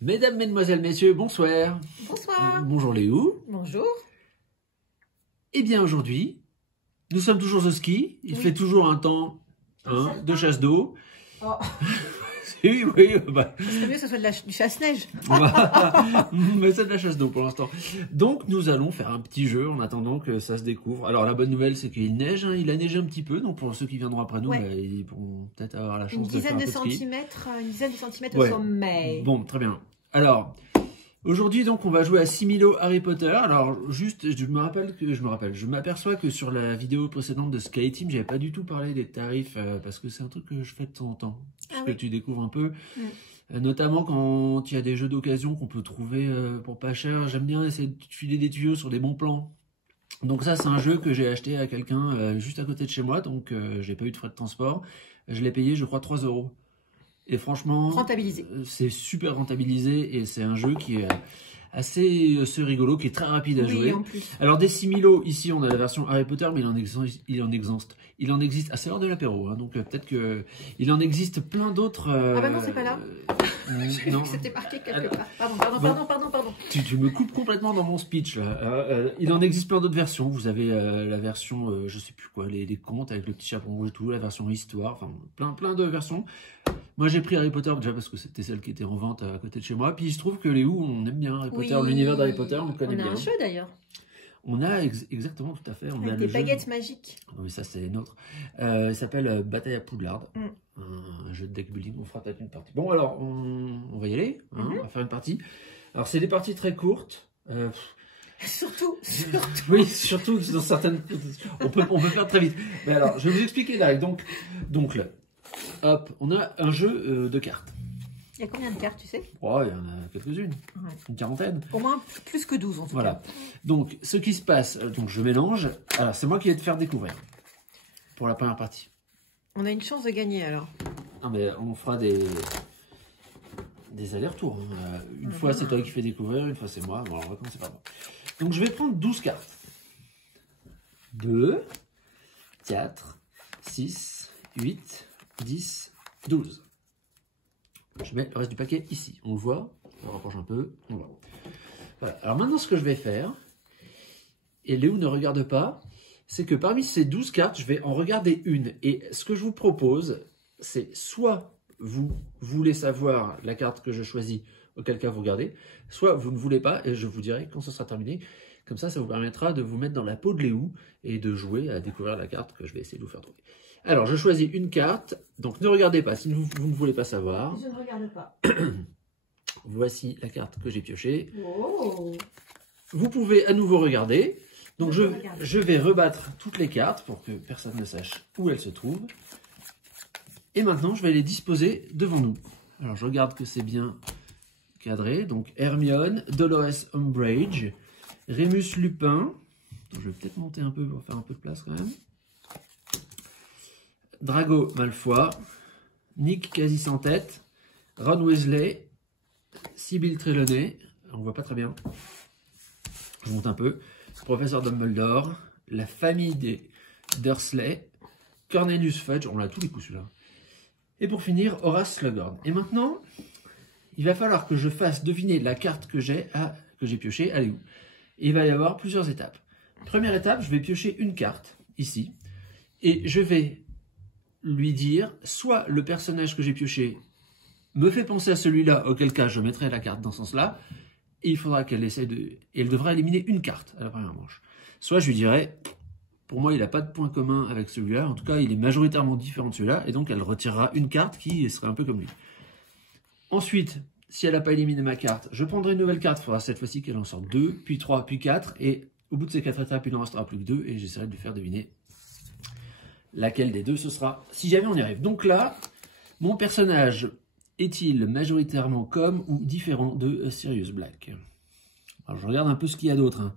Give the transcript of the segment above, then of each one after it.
Mesdames, Mesdemoiselles, Messieurs, bonsoir. Bonsoir. Bonjour Léo. Bonjour. Eh bien aujourd'hui, nous sommes toujours au ski. Il fait toujours un temps de chasse d'eau. Oh. Oui. Ça serait mieux que ce soit du chasse-neige. Mais c'est de la chasse d'eau pour l'instant. Donc nous allons faire un petit jeu en attendant que ça se découvre. Alors la bonne nouvelle c'est qu'il neige, il a neigé un petit peu. Donc pour ceux qui viendront après nous, ils pourront peut-être avoir la chance de faire un peu de ski. Une dizaine de centimètres au sommet. Bon, très bien. Alors, aujourd'hui, donc, on va jouer à Similo Harry Potter. Alors, juste, je m'aperçois que sur la vidéo précédente de Sky Team, j'avais pas du tout parlé des tarifs, parce que c'est un truc que je fais de temps en temps. Que tu découvres un peu. Notamment quand il y a des jeux d'occasion qu'on peut trouver pour pas cher. J'aime bien essayer de filer des tuyaux sur des bons plans. Donc ça, c'est un jeu que j'ai acheté à quelqu'un juste à côté de chez moi. Donc, j'ai pas eu de frais de transport. Je l'ai payé, je crois, 3 €. Et franchement, c'est super rentabilisé et c'est un jeu qui est assez rigolo, qui est très rapide à jouer. Alors des Similo, ici on a la version Harry Potter, mais il en existe. Ah, c'est l'heure de l'apéro, hein, donc peut-être que il en existe plein d'autres. Ah bah non, c'est pas là. Non. C'était marqué quelque part. Pardon. Tu me coupes complètement dans mon speech là. Il en existe plein d'autres versions. Vous avez la version, je sais plus quoi, les contes avec le petit chaperon rouge et tout, la version histoire, enfin plein de versions. Moi j'ai pris Harry Potter déjà parce que c'était celle qui était en vente à côté de chez moi. Puis il se trouve que Léo, on aime bien Harry Potter, l'univers d'Harry Potter, on le connaît bien. On a un jeu d'ailleurs. On a exactement, tout à fait. On avec a des baguettes magiques. Oui, ça c'est nôtre. Il s'appelle Bataille à Poudlard. Un jeu de deck building. On fera peut-être une partie. Bon alors, on va y aller. On va faire une partie. Alors c'est des parties très courtes. Surtout. Oui, surtout dans certaines. On peut faire très vite. Mais alors, je vais vous expliquer là. Donc là. Hop, on a un jeu de cartes. Il y a combien de cartes, tu sais? Oh, il y en a quelques-unes, une quarantaine. Au moins plus que 12 en tout cas. Donc, ce qui se passe, donc je mélange. Alors, c'est moi qui vais te faire découvrir pour la première partie. On a une chance de gagner alors. Non, mais on fera des allers-retours. Une fois, c'est toi qui fais découvrir, une fois, c'est moi. Bon, alors, on va commencer par moi. Donc, je vais prendre 12 cartes. 2, 4, 6, 8, 10, 12. Je mets le reste du paquet ici. On le voit. On rapproche un peu. On le voit. Voilà. Alors maintenant, ce que je vais faire, et Léo ne regarde pas, c'est que parmi ces 12 cartes, je vais en regarder une. Et ce que je vous propose, c'est soit vous voulez savoir la carte que je choisis, auquel cas vous regardez, soit vous ne voulez pas, et je vous dirai quand ce sera terminé. Comme ça vous permettra de vous mettre dans la peau de Léo et de jouer à découvrir la carte que je vais essayer de vous faire trouver. Alors, je choisis une carte. Donc, ne regardez pas si vous ne voulez pas savoir. Je ne regarde pas. Voici la carte que j'ai piochée. Oh. Vous pouvez à nouveau regarder. Donc, je vais rebattre toutes les cartes pour que personne ne sache où elles se trouvent. Et maintenant, je vais les disposer devant nous. Alors, je regarde que c'est bien cadré. Donc, Hermione, Dolores Umbridge, Remus Lupin. Donc, je vais peut-être monter un peu pour faire un peu de place quand même. Drago Malfoy, Nick quasi sans tête, Ron Weasley, Sybil Trelawney, on voit pas très bien, je monte un peu, Professeur Dumbledore, la famille des Dursley, Cornelius Fudge, on l'a tous les coups celui-là, et pour finir Horace Slughorn. Et maintenant, il va falloir que je fasse deviner la carte que j'ai piochée à Léo. Et il va y avoir plusieurs étapes. Première étape, je vais piocher une carte, ici, et je vais lui dire, soit le personnage que j'ai pioché me fait penser à celui-là, auquel cas je mettrai la carte dans ce sens-là, et il faudra qu'elle essaie de... Et elle devra éliminer une carte à la première manche. Soit je lui dirais, pour moi il n'a pas de point commun avec celui-là, en tout cas il est majoritairement différent de celui-là, et donc elle retirera une carte qui serait un peu comme lui. Ensuite, si elle n'a pas éliminé ma carte, je prendrai une nouvelle carte, il faudra cette fois-ci qu'elle en sorte 2, puis 3, puis 4, et au bout de ces 4 étapes, il n'en restera plus que 2, et j'essaierai de lui faire deviner laquelle des deux ce sera, si jamais on y arrive. Donc là, mon personnage est-il majoritairement comme ou différent de Sirius Black? Alors je regarde un peu ce qu'il y a d'autre.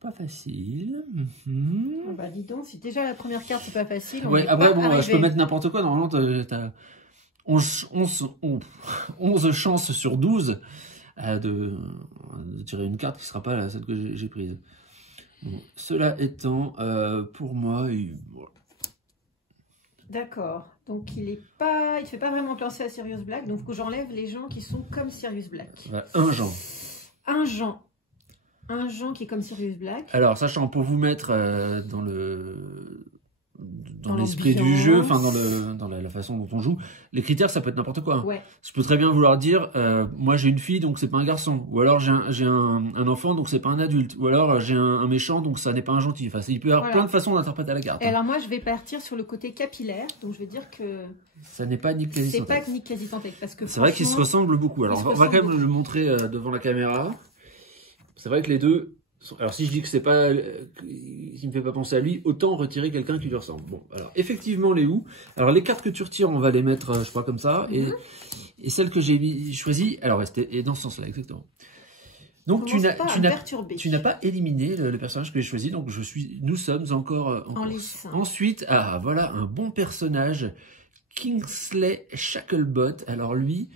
Pas facile. Oh bah dis donc, si déjà la première carte c'est pas facile. Ouais, après bon, je peux mettre n'importe quoi. Normalement, tu as 11 chances sur 12 de tirer une carte qui ne sera pas celle que j'ai prise. Bon, cela étant, pour moi, voilà. D'accord. Donc il fait pas vraiment penser à Sirius Black. Donc il faut que j'enlève les gens qui sont comme Sirius Black. Voilà, un Jean. Un Jean. Un Jean qui est comme Sirius Black. Alors, sachant pour vous mettre dans l'esprit du l'ambiance. jeu, enfin dans la façon dont on joue, les critères ça peut être n'importe quoi. Ouais. Je peux très bien vouloir dire, moi j'ai une fille donc c'est pas un garçon, ou alors j'ai un enfant donc c'est pas un adulte, ou alors j'ai un méchant donc ça n'est pas un gentil. Enfin, il peut y avoir plein de façons d'interpréter la carte. Et alors moi je vais partir sur le côté capillaire, donc je vais dire que ça n'est pas Nick Quasi-Santec. c'est pas Nick Quasi-Santec parce que c'est vrai qu'ils se ressemblent beaucoup. Alors on va quand même le montrer devant la caméra. C'est vrai que les deux. Alors si je dis que c'est pas, qu'il me fait pas penser à lui, autant retirer quelqu'un qui lui ressemble. Bon, alors effectivement Léo. Alors les cartes que tu retires, on va les mettre, je crois comme ça, et celles que j'ai choisies, alors c'était dans ce sens-là exactement. Donc tu n'as pas éliminé le personnage que j'ai choisi, donc nous sommes encore en lice. Ensuite, voilà un bon personnage, Kingsley Shacklebot. Alors lui,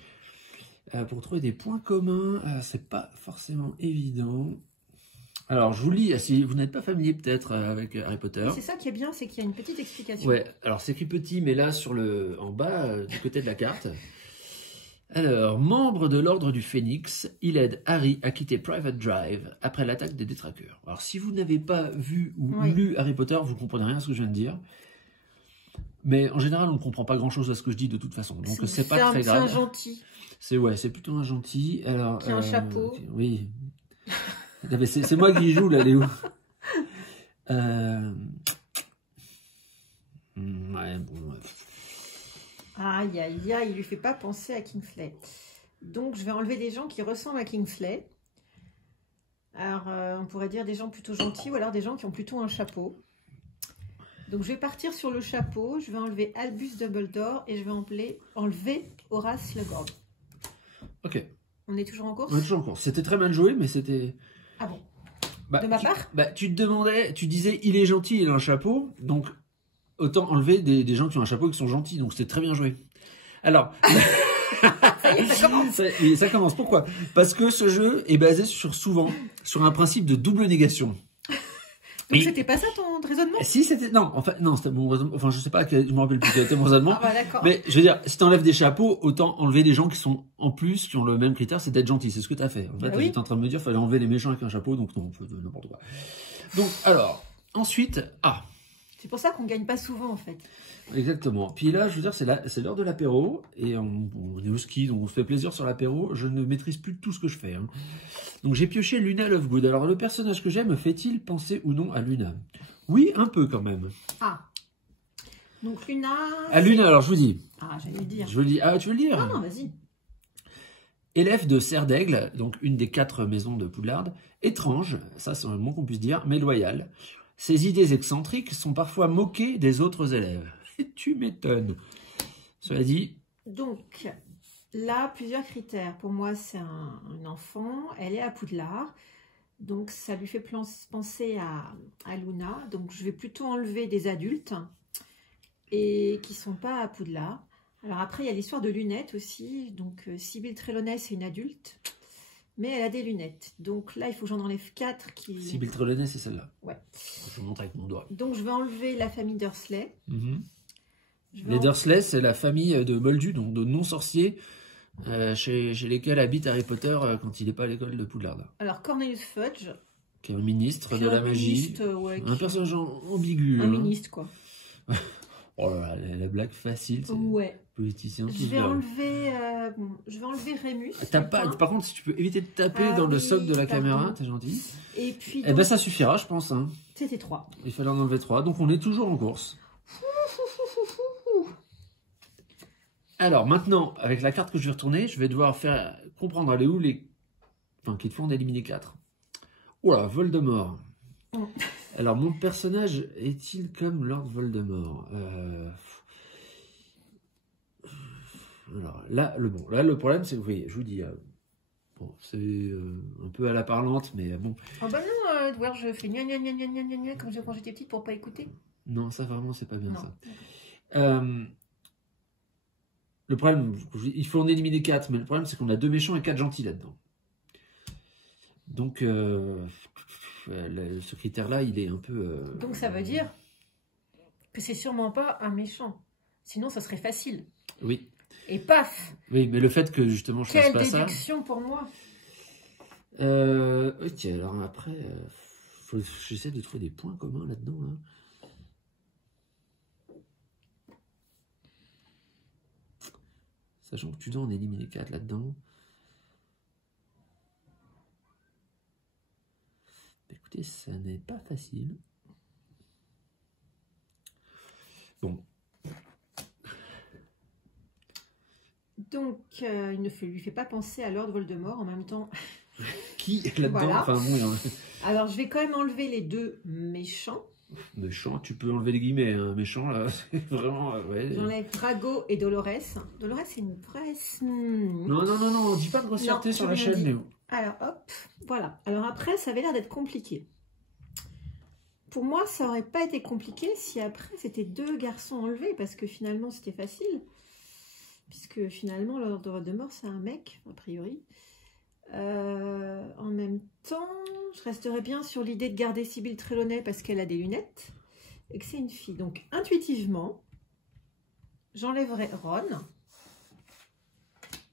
pour trouver des points communs, c'est pas forcément évident. Alors, je vous lis, si vous n'êtes pas familier peut-être avec Harry Potter. C'est ça qui est bien, c'est qu'il y a une petite explication. Ouais, alors c'est écrit petit, mais là, en bas, du côté de la carte. Alors, membre de l'Ordre du Phénix, il aide Harry à quitter Private Drive après l'attaque des détraqueurs. Alors, si vous n'avez pas vu ou lu Harry Potter, vous ne comprenez rien à ce que je viens de dire. Mais en général, on ne comprend pas grand-chose à ce que je dis de toute façon. Donc, c'est pas très grave. C'est un gentil. C'est plutôt un gentil. Alors, qui a un chapeau. Oui. C'est moi qui joue là, Léo. Ouais, bon. Aïe, aïe, aïe, il lui fait pas penser à Kingsley. Donc, je vais enlever des gens qui ressemblent à Kingsley. Alors, on pourrait dire des gens plutôt gentils ou alors des gens qui ont plutôt un chapeau. Donc, je vais partir sur le chapeau. Je vais enlever Albus Dumbledore et je vais enlever Horace Slughorn. Ok. On est toujours en course? On est toujours en course. C'était très mal joué, mais c'était... Ah bon? De ma part? Tu te demandais, tu disais il est gentil, il a un chapeau, donc autant enlever des gens qui ont un chapeau et qui sont gentils, donc c'était très bien joué. Alors, ça y est, ça commence. Ça commence, pourquoi? Parce que ce jeu est basé souvent sur un principe de double négation. Donc c'était pas ça ton raisonnement? Si, c'était... Non, non, c'était mon raisonnement. Enfin, je sais pas, je me rappelle plus quel était mon raisonnement. D'accord. Mais je veux dire, si t'enlèves des chapeaux, autant enlever des gens qui sont en plus, qui ont le même critère, c'est d'être gentil. C'est ce que t'as fait. En fait, j'étais en train de me dire, fallait enlever les méchants avec un chapeau, donc non, n'importe quoi. Donc, alors, ensuite, c'est pour ça qu'on gagne pas souvent, en fait. Exactement. Puis là, je veux dire, c'est l'heure de l'apéro, et on est au ski, donc on se fait plaisir sur l'apéro. Je ne maîtrise plus tout ce que je fais. Hein. Donc j'ai pioché Luna Lovegood. Alors le personnage que j'aime, me fait-il penser ou non à Luna? Oui, un peu quand même. Donc Luna... À Luna, alors je vous dis. J'allais le dire. Je veux le dire. Tu veux le dire? Non, vas-y. Élève de Serre d'Aigle, donc une des 4 maisons de Poudlard. Étrange, ça c'est un mot qu'on puisse dire, mais loyal. Ses idées excentriques sont parfois moquées des autres élèves. Tu m'étonnes. Cela dit... Donc, là, plusieurs critères. Pour moi, c'est un enfant. Elle est à Poudlard. Donc, ça lui fait penser à Luna. Donc, je vais plutôt enlever des adultes et qui ne sont pas à Poudlard. Alors après, il y a l'histoire de lunettes aussi. Donc, Sybil Trelawney, c'est une adulte. Mais elle a des lunettes. Donc là, il faut que j'en enlève 4 qui... Sybil Trelawney, c'est celle-là. Ouais. Je vous montre avec mon doigt. Donc, je vais enlever la famille Dursley. Les Dursley, c'est la famille de Moldus, donc de non-sorciers, chez lesquels habite Harry Potter quand il n'est pas à l'école de Poudlard. Alors, Cornelius Fudge. Qui est un ministre de la magie. Un personnage ambigu. Un ministre, quoi. Oh là là, la blague facile. Ouais. Politicien. Je vais enlever Rémus. Par contre, si tu peux éviter de taper dans le socle de la caméra, t'es gentil. Et puis. Eh ben, ça suffira, je pense. Hein. C'était 3. Il fallait en enlever 3. Donc, on est toujours en course. Alors, maintenant, avec la carte que je vais retourner, je vais devoir faire comprendre à Léo qu'il faut en éliminer 4. Oula, Voldemort. Alors, mon personnage est-il comme Lord Voldemort? Alors, là, le problème, c'est que, vous voyez, je vous dis, c'est un peu à la parlante, mais bon. Oh bah non, Edouard, je fais gna gna gna gna gna gna comme quand j'étais petite pour pas écouter. Non, ça, vraiment, c'est pas bien, ça. Le problème, il faut en éliminer 4, mais le problème, c'est qu'on a 2 méchants et 4 gentils là-dedans. Donc, ce critère-là, il est un peu... Donc, ça veut dire que c'est sûrement pas un méchant. Sinon, ça serait facile. Oui. Et paf! Oui, mais le fait que justement je fasse Quelle pas ça... déduction pour moi! Ok, alors après, j'essaie de trouver des points communs là-dedans. Là. Sachant que tu dois en éliminer 4 là-dedans. Écoutez, ça n'est pas facile. Bon. Donc, il ne lui fait pas penser à Lord Voldemort en même temps. Qui est là-dedans? Voilà. Enfin, bon, Alors, je vais quand même enlever les deux méchants. Méchant, tu peux enlever les guillemets. Hein. Méchant, là, c'est vraiment... ouais. J'enlève Drago et Dolores. Dolores, c'est une vraie... Non, non, non, non, dis pas de grossièreté Non, sur j'ai la rien chaîne, dit. Léo. Alors, hop, voilà. Alors après, ça avait l'air d'être compliqué. Pour moi, ça aurait pas été compliqué si après, c'était deux garçons enlevés, parce que finalement, c'était facile. Puisque finalement, Lord Voldemort, c'est un mec, a priori. En même temps, je resterais bien sur l'idée de garder Sybil Trelawney parce qu'elle a des lunettes et que c'est une fille. Donc, intuitivement, j'enlèverais Ron.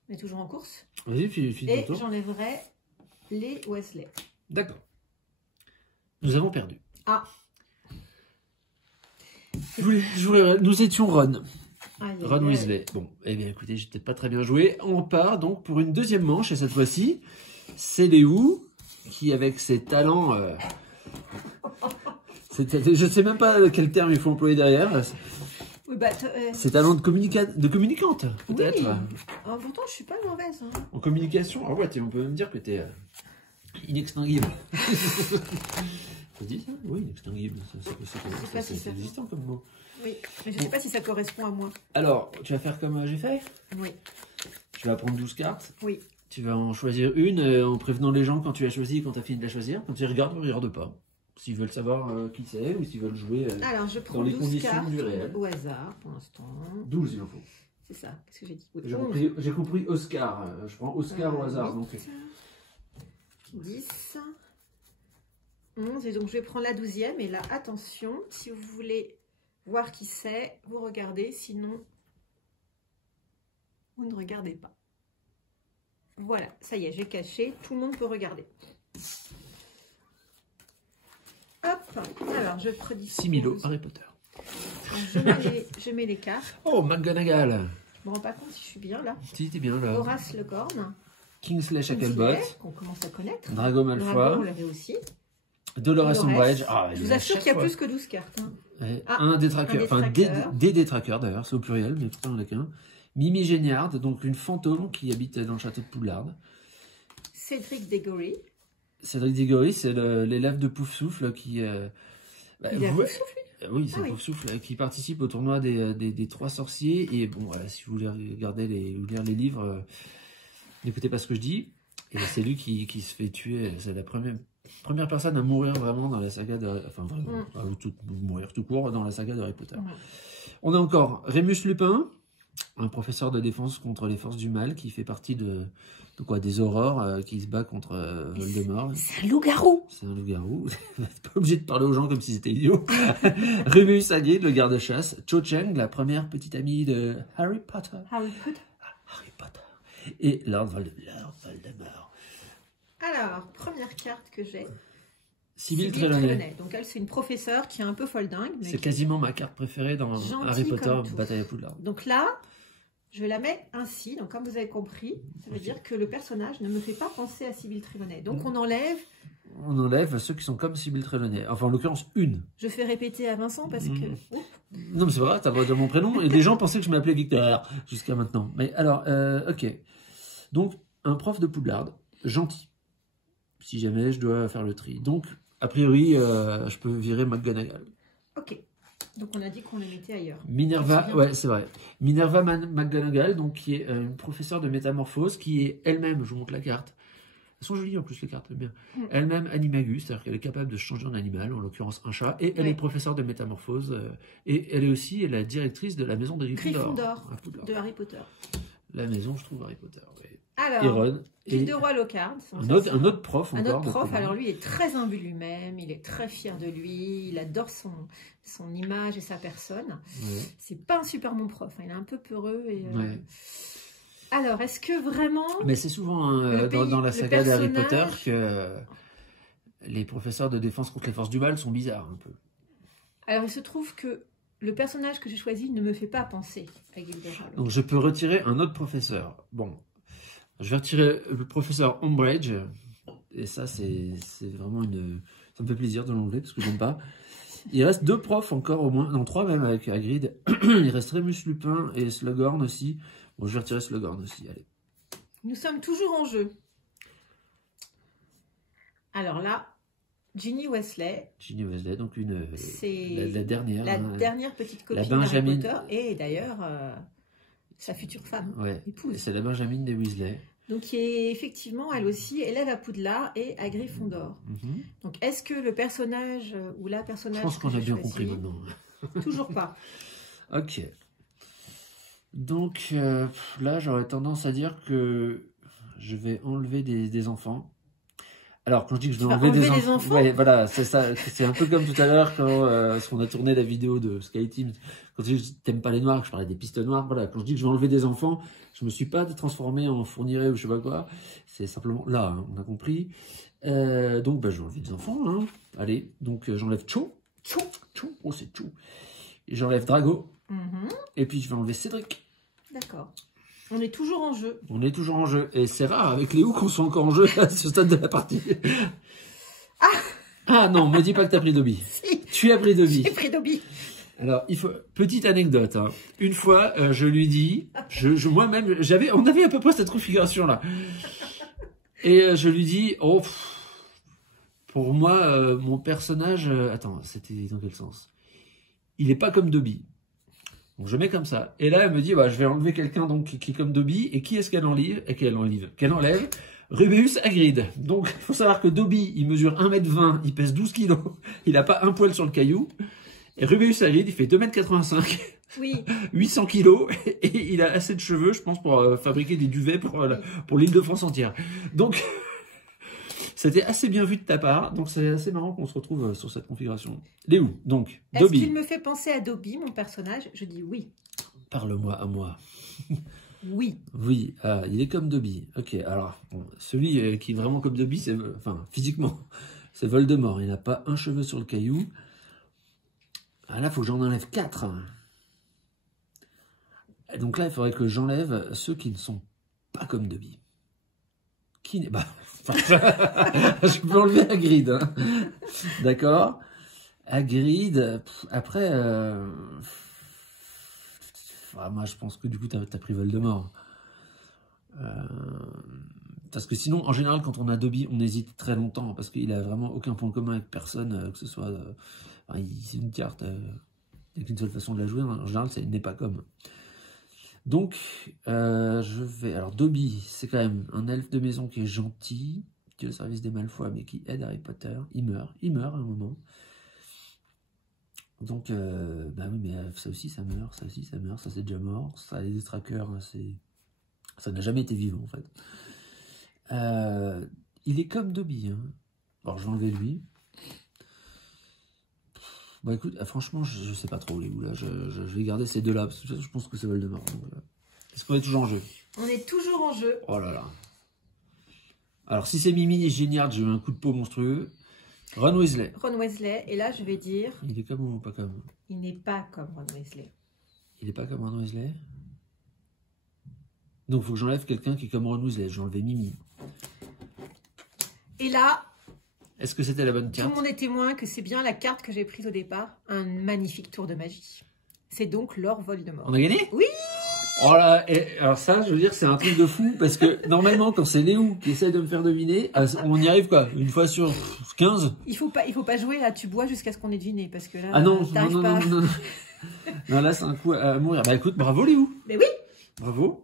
On est toujours en course. Vas-y, file Et ton tour. j'enlèverais les Weasley. D'accord. Nous avons perdu. Ah. Nous étions Ron. Aïe, Ron aïe, Weasley. Bon, eh bien écoutez, j'ai peut-être pas très bien joué. On part donc pour une deuxième manche et cette fois-ci, c'est Léo qui, avec ses talents, je sais même pas quel terme il faut employer derrière. Oui, bah, Ses talents de communicante, peut-être. Oui. Oh, pourtant, je suis pas mauvaise. Hein. En communication. Ah ouais, on peut même dire que tu es inextinguible. Ça dit ça? Oui, inextinguible. C'est existant comme mot. Oui, mais je ne sais pas si ça correspond à moi. Alors, tu vas faire comme j'ai fait? Oui. Tu vas prendre 12 cartes. Oui. Tu vas en choisir une en prévenant les gens quand tu as choisi, quand tu as fini de la choisir. Quand ils regardent, ils ne regardent pas. S'ils veulent savoir qui c'est ou s'ils veulent jouer Alors, je prends dans les 12 conditions cartes du réel. au hasard pour l'instant. 12, il en faut. C'est ça, qu'est-ce que j'ai dit? Oui, J'ai compris Oscar. Je prends Oscar au hasard. 8, Donc... 10, 11. Et donc, je vais prendre la 12e. Et là, attention, si vous voulez voir qui c'est, vous regardez. Sinon, vous ne regardez pas. Voilà, ça y est, j'ai caché. Tout le monde peut regarder. Hop, alors je prodigie. Similo, Harry Potter. Je mets les cartes. Oh, McGonagall. Je me rends pas compte si je suis bien là. Si, t'es bien là. Horace Lecorne. Kingsley Shacklebolt. Qu'on commence à connaître. Drago Malfoy. Drago, on l'avait aussi. Dolores Umbridge. Ah, je vous assure qu'il y a plus que 12 cartes. Hein. Ouais, un détraqueur. Enfin, des détraqueurs d'ailleurs, c'est au pluriel, mais pourtant on n'a qu'un. Mimi Géniard, donc une fantôme qui habite dans le château de Poudlard. Cédric Diggory. Cédric Diggory, c'est l'élève de Poufsouffle qui... Il a Poufsouffle, oui, c'est Poufsouffle qui participe au tournoi des trois sorciers. Et bon, voilà, si vous voulez regarder lire les livres, n'écoutez pas ce que je dis. Et c'est lui qui se fait tuer. C'est la première personne à mourir vraiment dans la saga de... Enfin, vraiment, mourir tout court dans la saga de Harry Potter. On a encore Rémus Lupin, un professeur de défense contre les forces du mal qui fait partie des aurores qui se bat contre Voldemort. C'est un loup-garou. C'est un loup-garou. Vous n'êtes pas obligé de parler aux gens comme si c'était idiot. Remus Hagrid, le garde-chasse. Cho Chang, la première petite amie de Harry Potter. Harry Potter. Et Lord Voldemort. Alors, première carte que j'ai. Sybil Trelawney. Donc elle, c'est une professeure qui est un peu folle dingue. C'est quasiment ma carte préférée dans Harry Potter, Bataille à Poudlard. Donc là, je la mets ainsi. Donc comme vous avez compris, ça veut dire que le personnage ne me fait pas penser à Sybil Trelawney. Donc on enlève... On enlève ceux qui sont comme Sybil Trelawney. Enfin, en l'occurrence, une. Je fais répéter à Vincent parce que... Non, mais c'est vrai, t'as pas dire mon prénom. Et des gens pensaient que je m'appelais Victor jusqu'à maintenant. Mais alors, ok. Donc, un prof de Poudlard, gentil. Si jamais je dois faire le tri. Donc, a priori, je peux virer McGonagall. Ok. Donc, on a dit qu'on les mettait ailleurs. Minerva, ouais, c'est vrai. Minerva McGonagall, donc, qui est une professeure de métamorphose, qui est elle-même, je vous montre la carte. Elles sont jolies en plus, les cartes, bien. Elle-même animagus, c'est-à-dire qu'elle est capable de changer en animal, en l'occurrence un chat, et elle est professeure de métamorphose. Et elle est aussi la directrice de la maison de Gryffondor. De Harry Potter. La maison, je trouve, Harry Potter, oui. Alors, et Ron. Gilles Et de Roi Lockhart. un autre prof Un encore. autre prof, donc, alors lui, il est très imbu de lui-même, il est très fier de lui, il adore son image et sa personne. ouais. C'est pas un super bon prof, hein, il est un peu peureux. Ouais. Alors, est-ce que vraiment... Mais c'est souvent hein, dans la saga d'Harry Potter que les professeurs de défense contre les forces du mal sont bizarres un peu. Alors, il se trouve que le personnage que j'ai choisi ne me fait pas penser à Gilderoy. Donc je peux retirer un autre professeur. Bon, je vais retirer le professeur Umbridge. Et ça, c'est vraiment une... Ça me fait plaisir de l'enlever parce que j'aime pas. Il reste 2 profs encore au moins. Non, 3 même avec Hagrid. Il reste Remus Lupin et Slughorn aussi. Bon, je vais retirer Slughorn aussi, allez. Nous sommes toujours en jeu. Alors là, Ginny Weasley. Ginny Weasley, donc C'est la dernière. la hein. dernière petite La copine d'Harry Benjamin. Potter et d'ailleurs sa future femme, Ouais, épouse. c'est la Benjamin des Weasley. Donc qui est effectivement elle aussi élève à Poudlard et à Gryffondor. Mhm. Donc est-ce que le personnage ou la Je personnage pense qu'on que a j'ai bien choisi- compris maintenant. Toujours pas. Ok. Donc là, j'aurais tendance à dire que je vais enlever des enfants. Alors, quand je dis que je vais Tu vas enlever des enlever des enfants, enfants ouais, voilà, c'est ça. C'est un peu comme tout à l'heure quand on a tourné la vidéo de Sky Team. Quand je dis t'aimes pas les noirs, je parlais des pistes noires. Voilà, quand je dis que je vais enlever des enfants, je me suis pas transformé en fourniret ou je sais pas quoi. C'est simplement là, hein, on a compris. Donc, bah, je vais enlever des enfants. Hein. Allez, donc j'enlève Cho. Oh, c'est Cho. Et j'enlève Drago. Mhm. Et puis je vais enlever Cédric. D'accord. On est toujours en jeu. On est toujours en jeu. Et c'est rare avec Léo qu'on soit encore en jeu à ce stade de la partie. Ah non, me dis pas que t'as pris Dobby. Si, Tu as pris Dobby. j'ai pris Dobby. Alors, petite anecdote. Hein. Une fois, je lui dis, moi-même, on avait à peu près cette configuration-là. Et je lui dis, oh, pour moi, mon personnage, attends, c'était dans quel sens? Il est pas comme Dobby. Donc je mets comme ça. Et là, elle me dit, bah, je vais enlever quelqu'un donc qui est comme Dobby. Et qui est-ce qu'elle enlève Rubeus Hagrid. Donc, il faut savoir que Dobby, il mesure 1m20, il pèse 12 kg. Il n'a pas un poil sur le caillou. Et Rubeus Hagrid, il fait 2m85, Oui. 800 kg. Et il a assez de cheveux, je pense, pour fabriquer des duvets pour l'île de France entière. Donc, c'était assez bien vu de ta part. Donc, c'est assez marrant qu'on se retrouve sur cette configuration. Léo, donc, Est-ce Dobby. qu'il me fait penser à Dobby, mon personnage? Je dis oui. Parle-moi à moi. Oui. Oui, il est comme Dobby. Ok, alors, bon, celui qui est vraiment comme Dobby, c'est, enfin, physiquement, c'est Voldemort. Il n'a pas un cheveu sur le caillou. Ah, là, il faut que j'en enlève 4. Et donc là, il faudrait que j'enlève ceux qui ne sont pas comme Dobby. Qui n'est pas... je peux enlever Hagrid. Hein. D'accord. Hagrid, après... moi, je pense que du coup, tu as pris Voldemort. Parce que sinon, en général, quand on a Dobby, on hésite très longtemps parce qu'il a vraiment aucun point commun avec personne, que ce soit... c'est une carte, il n'y a qu'une seule façon de la jouer. En général, c'est n'est pas comme. Donc, je vais... Alors, Dobby, c'est quand même un elfe de maison qui est gentil, qui est au service des Malfoy, mais qui aide Harry Potter. Il meurt à un moment. Donc, bah oui, mais ça aussi, ça meurt, ça aussi, ça meurt, ça c'est déjà mort. Ça, les trackers, ça n'a jamais été vivant, en fait. Il est comme Dobby. Hein. Alors, je vais enlever lui. Bon, écoute, franchement, je sais pas trop où là. Je vais garder ces deux-là, parce que je pense que c'est Voldemort. Est-ce qu'on est toujours en jeu? On est toujours en jeu. Oh là là. Alors, si c'est Mimi et Gignard, j'ai eu un coup de peau monstrueux. Ron Weasley. Ron Weasley, et là je vais dire, Il est comme ou pas comme? il n'est pas comme Ron Weasley. Il est pas comme Ron Weasley? Donc, il faut que j'enlève quelqu'un qui est comme Ron Weasley. J'ai enlevé Mimi. Et là, Est-ce que c'était la bonne tout carte? le monde est témoin que c'est bien la carte que j'ai prise au départ. Un magnifique tour de magie. C'est donc Lord Voldemort. On a gagné? Oui. Oh là, et alors ça, je veux dire, c'est un truc de fou, parce que normalement, quand c'est Léo qui essaie de me faire deviner, on y arrive quoi? Une fois sur 15? Il faut pas jouer là, tu bois jusqu'à ce qu'on ait deviné, parce que là, Ah non, t'arrives non, pas. non. Non, là, c'est un coup à mourir. Bah écoute, bravo Léo. Mais oui. Bravo.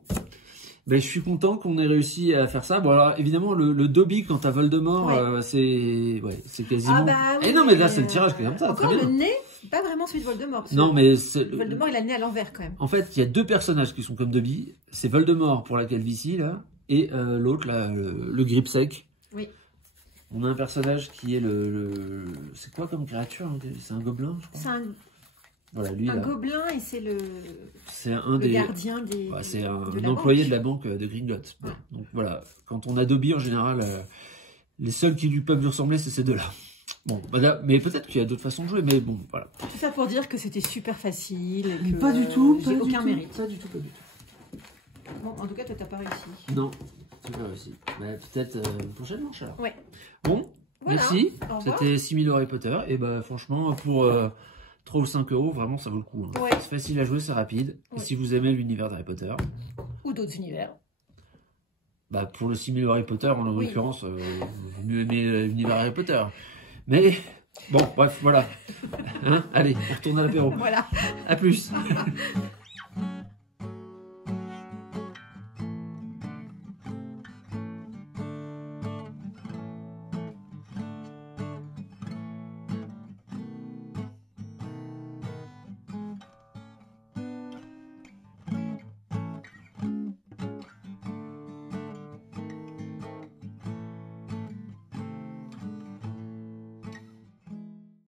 Ben, je suis content qu'on ait réussi à faire ça. Bon, alors, évidemment, le Dobby, quand t'as Voldemort, Ouais. c'est quasiment... Ah bah oui, Eh non, mais là, c'est le tirage qui est comme ça, encore très bien. le nez, pas vraiment celui de Voldemort. parce Non, que mais... c'est Voldemort, il a le nez à l'envers quand même. En fait, il y a deux personnages qui sont comme Dobby. C'est Voldemort pour la calvitie, là. Et l'autre, là, le grip sec. Oui. On a un personnage qui est c'est quoi comme créature, hein? C'est un gobelin, je crois. C'est voilà, lui, un là. gobelin et c'est le gardien des. Ouais, c'est un de la employé banque. de la banque de Gringotts. Ouais. Donc voilà, quand on a Dobby, en général, les seuls qui lui peuvent lui ressembler, c'est ces deux-là. Bon, voilà, mais peut-être qu'il y a d'autres façons de jouer, mais bon, voilà. Tout ça pour dire que c'était super facile. Et que, Pas du tout, j'ai aucun mérite. Pas du tout, pas du tout. Bon, en tout cas, toi, t'as pas réussi. Non, c'est pas réussi. Mais peut-être une prochaine manche alors. Ouais. Bon, Voilà. merci. Au revoir. C'était 6000 Harry Potter. Et bah franchement, pour 3 ou 5 euros, vraiment ça vaut le coup. Hein. Ouais. C'est facile à jouer, c'est rapide. Ouais. Et si vous aimez l'univers d'Harry Potter, Ou d'autres univers. bah pour le 6000 Harry Potter, en Oui. l'occurrence, vous mieux aimer l'univers Harry Potter. Mais bon, bref, voilà. Hein, allez, on retourne à l'apéro. Voilà. À plus.